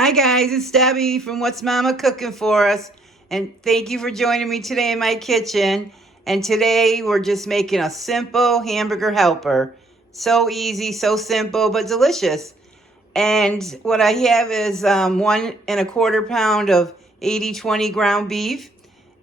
Hi guys, it's Debbie from What's Mama Cooking For Us, and thank you for joining me today in my kitchen. And today we're just making a simple hamburger helper. So easy, so simple, but delicious. And what I have is 1¼ pound of 80/20 ground beef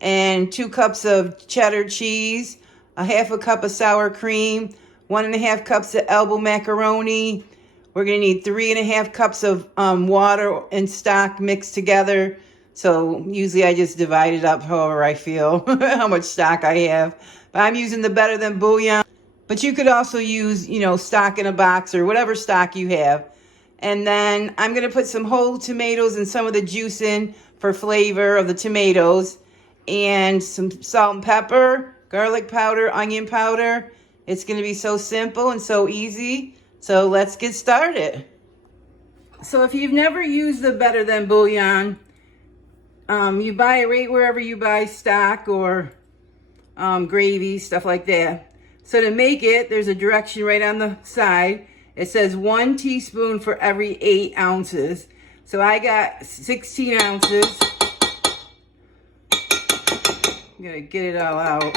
and 2 cups of cheddar cheese, a half a cup of sour cream, 1½ cups of elbow macaroni. We're going to need 3½ cups of water and stock mixed together. So usually I just divide it up however I feel, how much stock I have. But I'm using the Better Than Bouillon. But you could also use, stock in a box or whatever stock you have. And then I'm going to put some whole tomatoes and some of the juice in for flavor of the tomatoes. And some salt and pepper, garlic powder, onion powder. It's going to be so simple and so easy. So let's get started. So if you've never used the Better Than Bouillon, you buy it right wherever you buy stock or gravy, stuff like that. So to make it, there's a direction right on the side. It says 1 teaspoon for every 8 ounces. So I got 16 ounces. I'm gonna get it all out.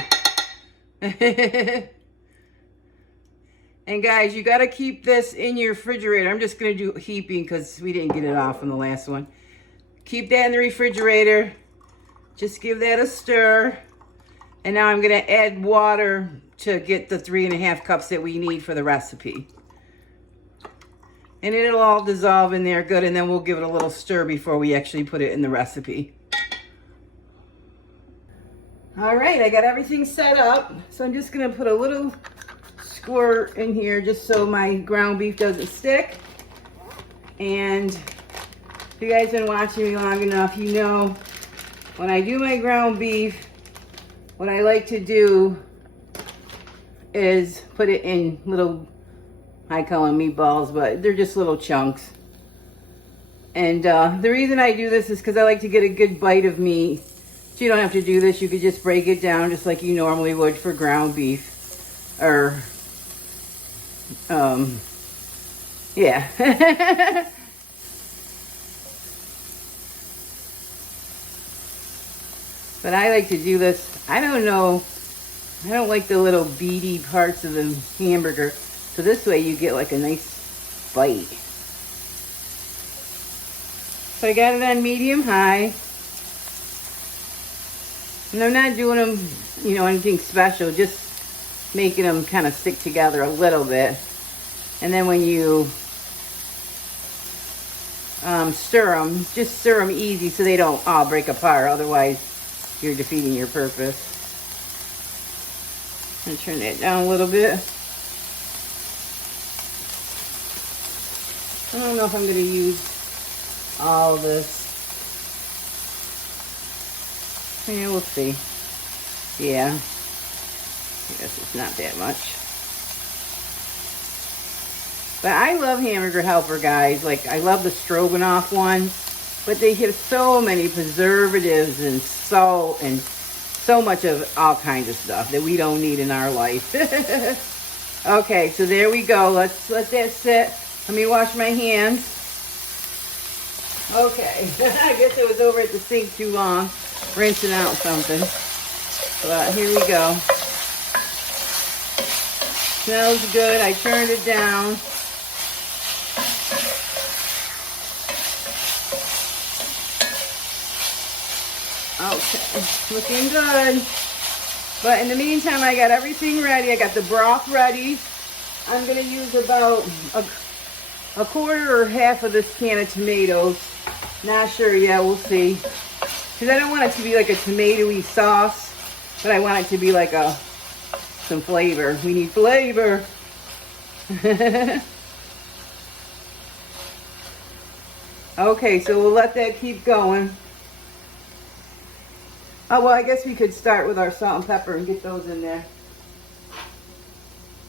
And guys, you gotta keep this in your refrigerator. I'm just gonna do heaping because we didn't get it off on the last one. Keep that in the refrigerator. Just give that a stir. And now I'm gonna add water to get the 3½ cups that we need for the recipe. And it'll all dissolve in there good, and then we'll give it a little stir before we actually put it in the recipe. All right, I got everything set up. So I'm just gonna put a little squirt in here just so my ground beef doesn't stick. And if you guys been watching me long enough, you know when I do my ground beef, what I like to do is put it in little, I call them meatballs, but they're just little chunks. And the reason I do this is because I like to get a good bite of meat. So you don't have to do this. You could just break it down just like you normally would for ground beef. Or, yeah. But I like to do this. I don't know. I don't like the little beady parts of the hamburger. So this way you get like a nice bite. So I got it on medium high. And I'm not doing them, anything special. Just making them kind of stick together a little bit. And then when you stir them, just stir them easy so they don't all break apart. Otherwise, you're defeating your purpose. I'm gonna turn that down a little bit. I don't know if I'm gonna use all this. Yeah, we'll see. Yeah. I guess it's not that much. But I love Hamburger Helper, guys. Like, I love the stroganoff one. But they have so many preservatives and salt and so much of all kinds of stuff that we don't need in our life. Okay, so there we go. Let's let that sit. Let me wash my hands. Okay, I guess it was over at the sink too long, rinsing out something. But here we go. Smells good. I turned it down. Okay, looking good. But in the meantime, I got everything ready. I got the broth ready. I'm going to use about a quarter or half of this can of tomatoes. Not sure yet, we'll see. Because I don't want it to be like a tomatoey sauce, but I want it to be like some flavor. We need flavor. Okay, so we'll let that keep going. Oh, well, I guess we could start with our salt and pepper and get those in there.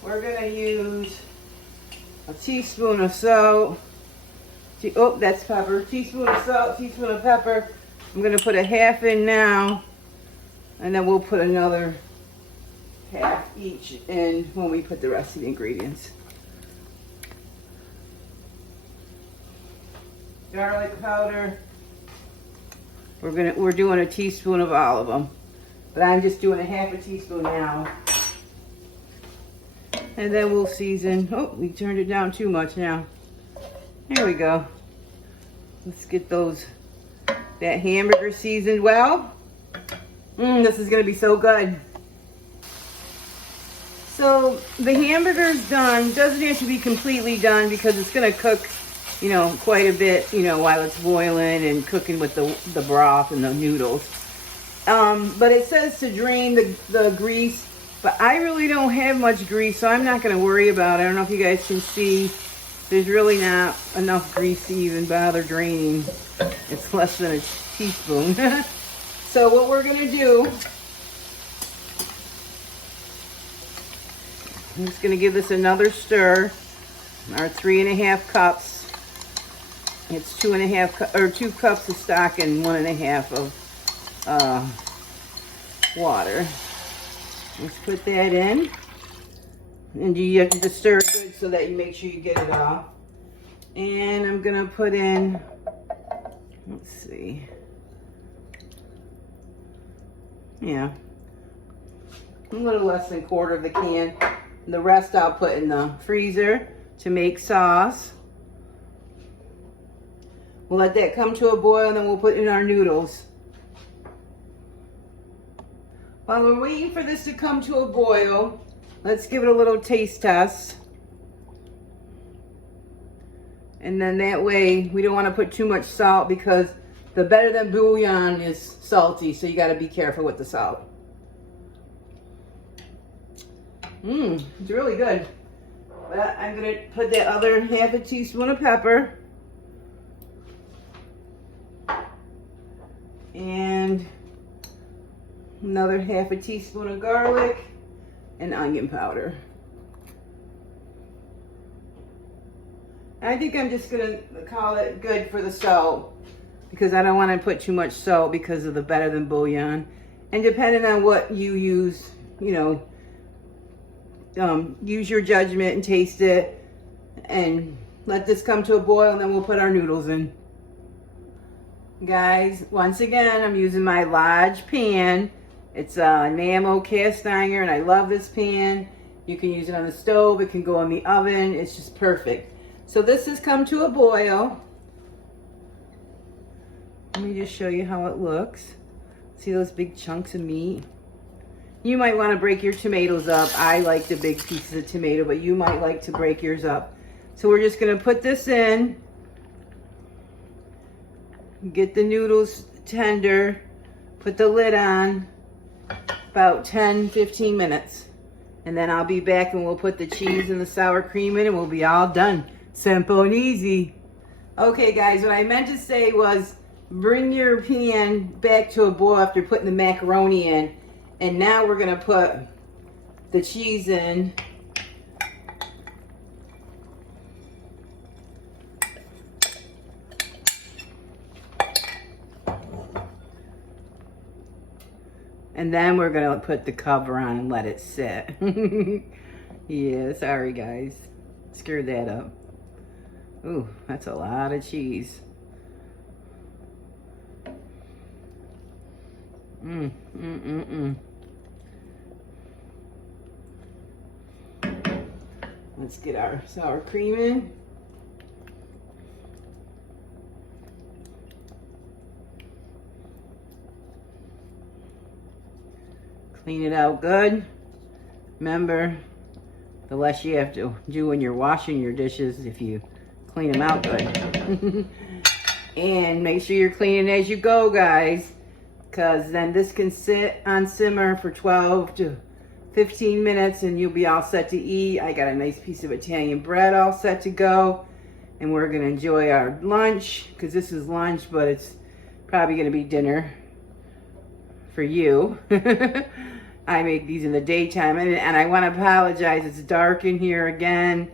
We're going to use a teaspoon of salt. Oh, that's pepper. Teaspoon of salt, teaspoon of pepper. I'm going to put a half in now. And then we'll put another half each in when we put the rest of the ingredients. garlic powder. We're doing a teaspoon of all of them, but I'm just doing a half a teaspoon now. And then we'll season. Oh, we turned it down too much now. There we go. Let's get that hamburger seasoned well. This is gonna be so good. So the hamburger's done. Doesn't have to be completely done because it's gonna cook, you know, quite a bit, you know, while it's boiling and cooking with the broth and the noodles. But it says to drain the grease, but I really don't have much grease, so I'm not gonna worry about it. I don't know if you guys can see, there's really not enough grease to even bother draining. It's less than a teaspoon. So what we're gonna do, I'm just gonna give this another stir. Our 3.5 cups. It's 2 cups of stock and 1.5 of water. Let's put that in. And you have to just stir it good so that you make sure you get it off. And I'm gonna put in, let's see. Yeah. A little less than 1/4 of the can. The rest I'll put in the freezer to make sauce. We'll let that come to a boil and then we'll put in our noodles. While we're waiting for this to come to a boil, let's give it a little taste test. And then that way, we don't want to put too much salt because the better than bouillon is salty, so you got to be careful with the salt. It's really good. But I'm going to put that other half a teaspoon of pepper. And another half a teaspoon of garlic and onion powder. I think I'm just gonna call it good for the salt because I don't want to put too much salt because of the better than bouillon. And depending on what you use, you know, use your judgment and taste it and let this come to a boil and then we'll put our noodles in. Guys, once again, I'm using my large pan. It's a enamel cast iron, and I love this pan. You can use it on the stove. It can go in the oven. It's just perfect. So this has come to a boil. Let me just show you how it looks. See those big chunks of meat? You might want to break your tomatoes up. I like the big pieces of tomato, but you might like to break yours up. So we're just going to put this in. Get the noodles tender. Put the lid on. About 10-15 minutes. And then I'll be back and we'll put the cheese and the sour cream in and we'll be all done. Simple and easy. Okay guys, what I meant to say was bring your pan back to a boil after putting the macaroni in. And now we're going to put the cheese in. And then we're going to put the cover on and let it sit. Yeah, sorry guys. Screwed that up. Ooh, that's a lot of cheese. Let's get our sour cream in. Clean it out good. Remember, the less you have to do when you're washing your dishes if you clean them out good. And make sure you're cleaning as you go, guys, because then this can sit on simmer for 12 to 15 minutes and you'll be all set to eat. I got a nice piece of Italian bread all set to go, and we're going to enjoy our lunch because this is lunch, but it's probably going to be dinner for you. I make these in the daytime, and I want to apologize. It's dark in here again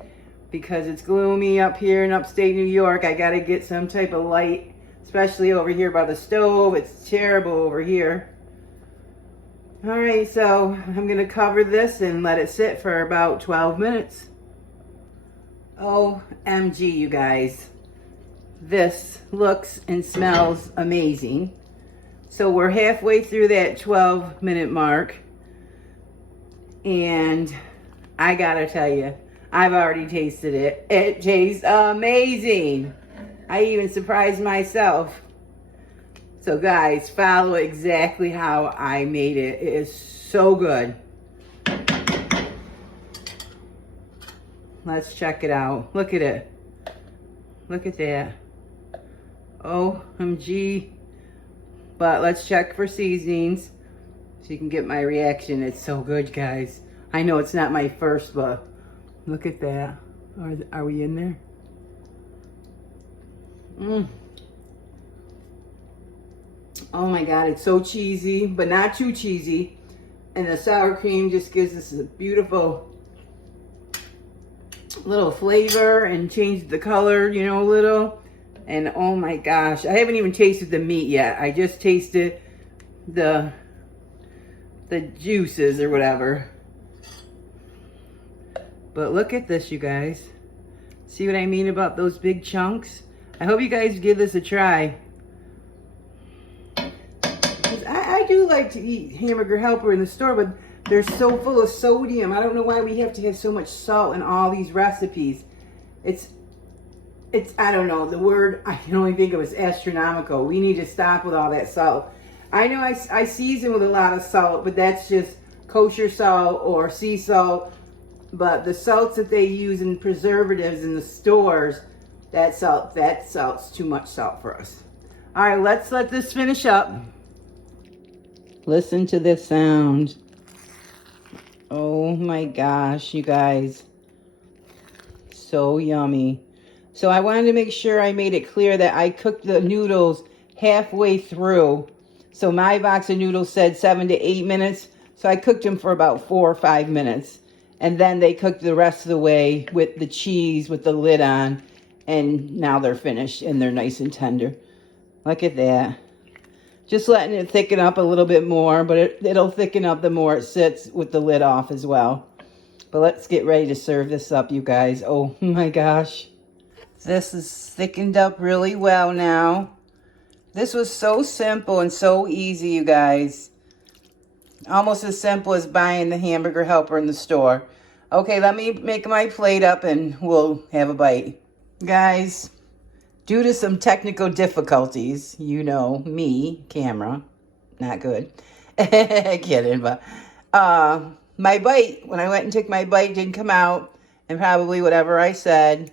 because it's gloomy up here in upstate New York. I got to get some type of light, especially over here by the stove. It's terrible over here. All right, so I'm going to cover this and let it sit for about 12 minutes. OMG, you guys. this looks and smells amazing. So we're halfway through that 12-minute mark. And I gotta tell you, I've already tasted it. It tastes amazing. I even surprised myself. So guys, follow exactly how I made it. It is so good. Let's check it out. Look at it. Look at that. OMG. But let's check for seasonings so you can get my reaction. It's so good, guys. I know it's not my first, but look at that. Are we in there? Oh my God, it's so cheesy, but not too cheesy. And the sour cream just gives us a beautiful little flavor and changed the color, you know, a little. And oh my gosh, I haven't even tasted the meat yet. I just tasted the juices or whatever. But look at this, you guys. See what I mean about those big chunks? I hope you guys give this a try. I do like to eat Hamburger Helper in the store, but they're so full of sodium. I don't know why we have to have so much salt in all these recipes. It's I don't know, the word I can only think of is astronomical. We need to stop with all that salt. I know I season with a lot of salt, but that's just kosher salt or sea salt. But the salts that they use in preservatives in the stores, that salt's too much salt for us. All right, let's let this finish up. Listen to this sound. Oh my gosh, you guys. So yummy. So I wanted to make sure I made it clear that I cooked the noodles halfway through. So my box of noodles said 7 to 8 minutes. So I cooked them for about 4 or 5 minutes. And then they cooked the rest of the way with the cheese with the lid on. And now they're finished and they're nice and tender. Look at that. Just letting it thicken up a little bit more, but it'll thicken up the more it sits with the lid off as well. But let's get ready to serve this up, you guys. Oh my gosh. This is thickened up really well now. This was so simple and so easy, you guys. Almost as simple as buying the Hamburger Helper in the store. Okay, let me make my plate up and we'll have a bite. Guys, due to some technical difficulties, you know, me, camera, not good. Kidding, but my bite, when I went and took my bite, didn't come out, and probably whatever I said,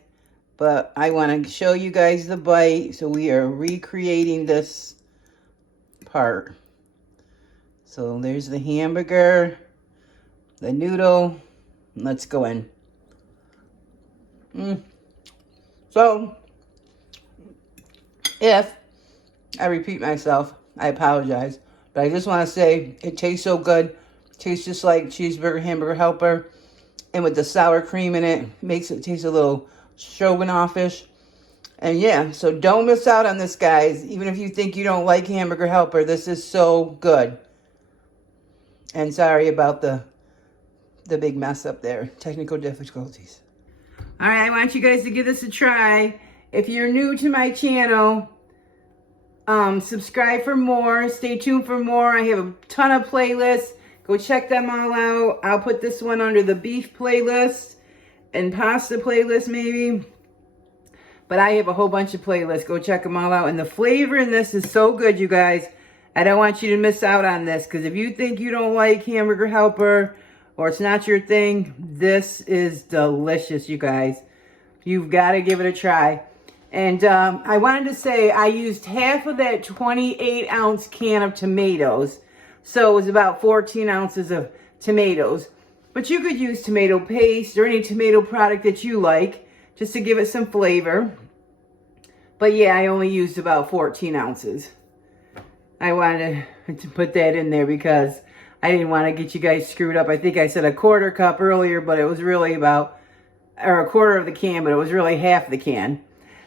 but I want to show you guys the bite, so we are recreating this part. So there's the hamburger, the noodle, let's go in. So, if I repeat myself, I apologize. But I just want to say it tastes so good. It tastes just like cheeseburger, Hamburger Helper. And with the sour cream in it, makes it taste a little stroganoff-ish. And yeah, so don't miss out on this, guys. Even if you think you don't like Hamburger Helper, this is so good. And sorry about the big mess up there. Technical difficulties. All right, I want you guys to give this a try. If you're new to my channel, subscribe for more. Stay tuned for more. I have a ton of playlists. Go check them all out. I'll put this one under the beef playlist and pasta playlist maybe. But I have a whole bunch of playlists. Go check them all out. And the flavor in this is so good, you guys. I don't want you to miss out on this. Because if you think you don't like Hamburger Helper or it's not your thing, this is delicious, you guys. You've got to give it a try. And I wanted to say I used half of that 28-ounce can of tomatoes. So it was about 14 ounces of tomatoes. But you could use tomato paste or any tomato product that you like just to give it some flavor. But yeah, I only used about 14 ounces. I wanted to put that in there because I didn't want to get you guys screwed up. I think I said a quarter cup earlier, but it was really about, or a quarter of the can, but it was really half the can.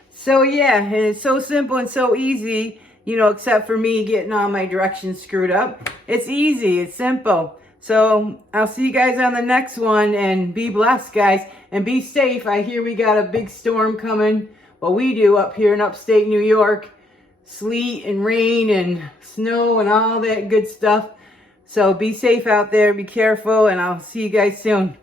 So yeah, and it's so simple and so easy, you know, except for me getting all my directions screwed up. It's easy, it's simple. So I'll see you guys on the next one, and be blessed, guys, and be safe. I hear we got a big storm coming what we do up here in upstate New York. Sleet and rain and snow and all that good stuff. So be safe out there, be careful, and I'll see you guys soon.